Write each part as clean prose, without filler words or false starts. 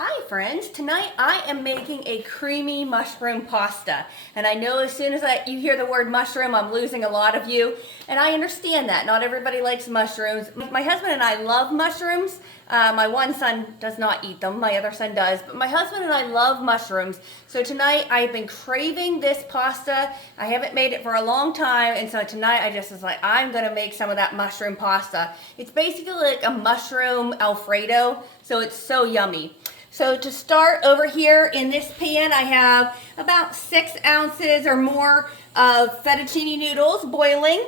Hi friends, tonight I am making a creamy mushroom pasta. And I know as soon as you hear the word mushroom, I'm losing a lot of you. And I understand that. Not everybody likes mushrooms. My husband and I love mushrooms. My one son does not eat them, my other son does. But my husband and I love mushrooms. So tonight I've been craving this pasta. I haven't made it for a long time. And so tonight I just was like, I'm gonna make some of that mushroom pasta. It's basically like a mushroom Alfredo. So it's so yummy. So to start, over here in this pan, I have about 6 ounces or more of fettuccine noodles boiling.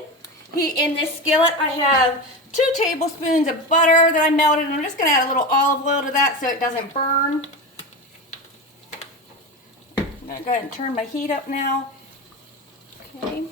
In this skillet, I have 2 tablespoons of butter that I melted. I'm just going to add a little olive oil to that so it doesn't burn. I'm going to go ahead and turn my heat up now. Okay.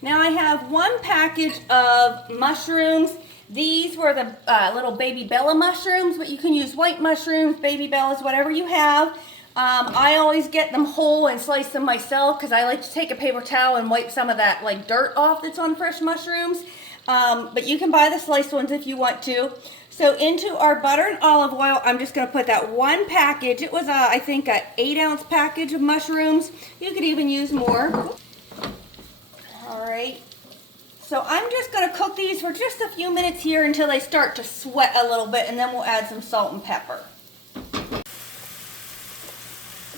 Now I have 1 package of mushrooms. These were the little baby Bella mushrooms, but you can use white mushrooms, baby Bellas, whatever you have. I always get them whole and slice them myself because I like to take a paper towel and wipe some of that like dirt off that's on fresh mushrooms. But you can buy the sliced ones if you want to. So into our butter and olive oil, I'm just going to put that 1 package. It was, I think, an 8-ounce package of mushrooms. You could even use more. All right. So I'm just going to cook these for just a few minutes here until they start to sweat a little bit, and then we'll add some salt and pepper.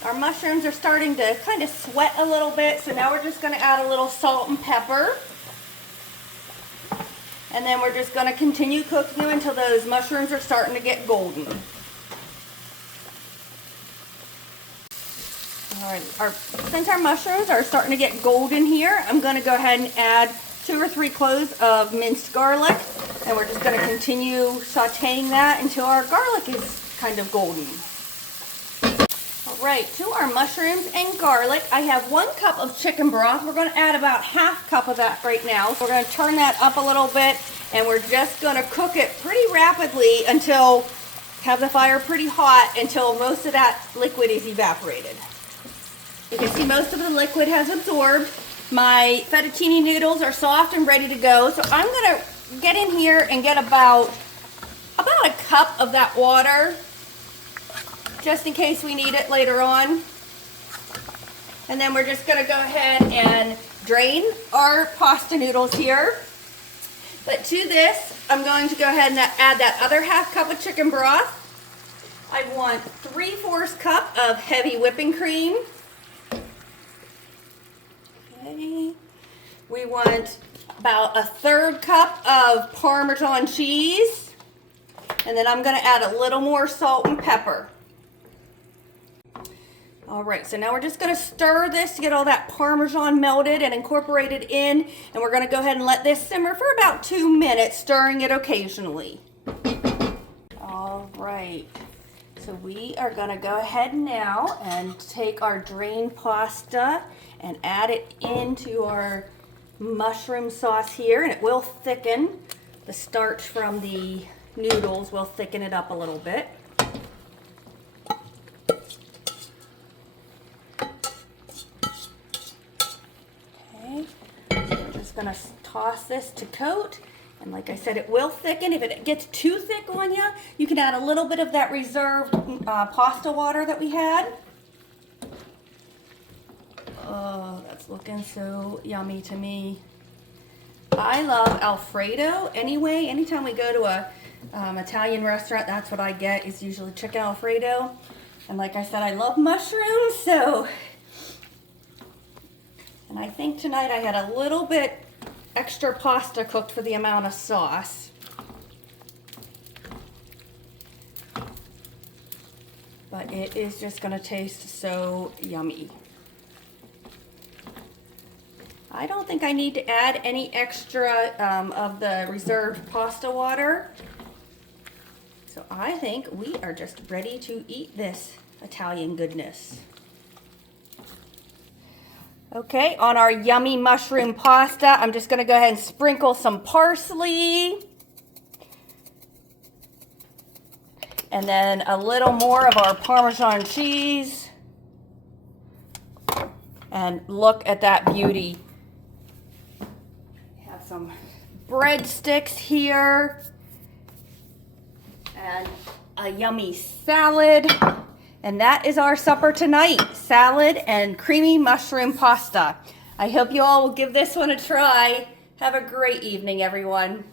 Our mushrooms are starting to kind of sweat a little bit, so now we're just going to add a little salt and pepper. And then we're just going to continue cooking them until those mushrooms are starting to get golden. All right, since our mushrooms are starting to get golden here, I'm going to go ahead and add 2 or 3 cloves of minced garlic, and we're just going to continue sauteing that until our garlic is kind of golden. All right, to our mushrooms and garlic, I have 1 cup of chicken broth. We're going to add about ½ cup of that right now. So we're going to turn that up a little bit, and we're just going to cook it pretty rapidly until, have the fire pretty hot until most of that liquid is evaporated. You can see most of the liquid has absorbed. My fettuccine noodles are soft and ready to go, so I'm going to get in here and get about a cup of that water, just in case we need it later on. And then we're just going to go ahead and drain our pasta noodles here. But to this, I'm going to go ahead and add that other ½ cup of chicken broth. I want 3/4 cup of heavy whipping cream. We want about 1/3 cup of Parmesan cheese, and then I'm going to add a little more salt and pepper. All right, so now we're just going to stir this to get all that Parmesan melted and incorporated in, and we're going to go ahead and let this simmer for about 2 minutes, stirring it occasionally. All right, so we are going to go ahead now and take our drained pasta and add it into our mushroom sauce here, and it will thicken. The starch from the noodles will thicken it up a little bit. Okay, so we're just going to toss this to coat, and like I said, it will thicken. If it gets too thick on you, you can add a little bit of that reserved pasta water that we had. Oh, that's looking so yummy to me. I love Alfredo anyway. Anytime we go to a Italian restaurant, that's what I get, is usually chicken Alfredo. And like I said, I love mushrooms, so. And I think tonight I had a little bit extra pasta cooked for the amount of sauce. But it is just going to taste so yummy. I don't think I need to add any extra of the reserved pasta water. So I think we are just ready to eat this Italian goodness. Okay, on our yummy mushroom pasta, I'm just going to go ahead and sprinkle some parsley. And then a little more of our Parmesan cheese. And look at that beauty. Some breadsticks here and a yummy salad. And that is our supper tonight, salad and creamy mushroom pasta. I hope you all will give this one a try. Have a great evening, everyone.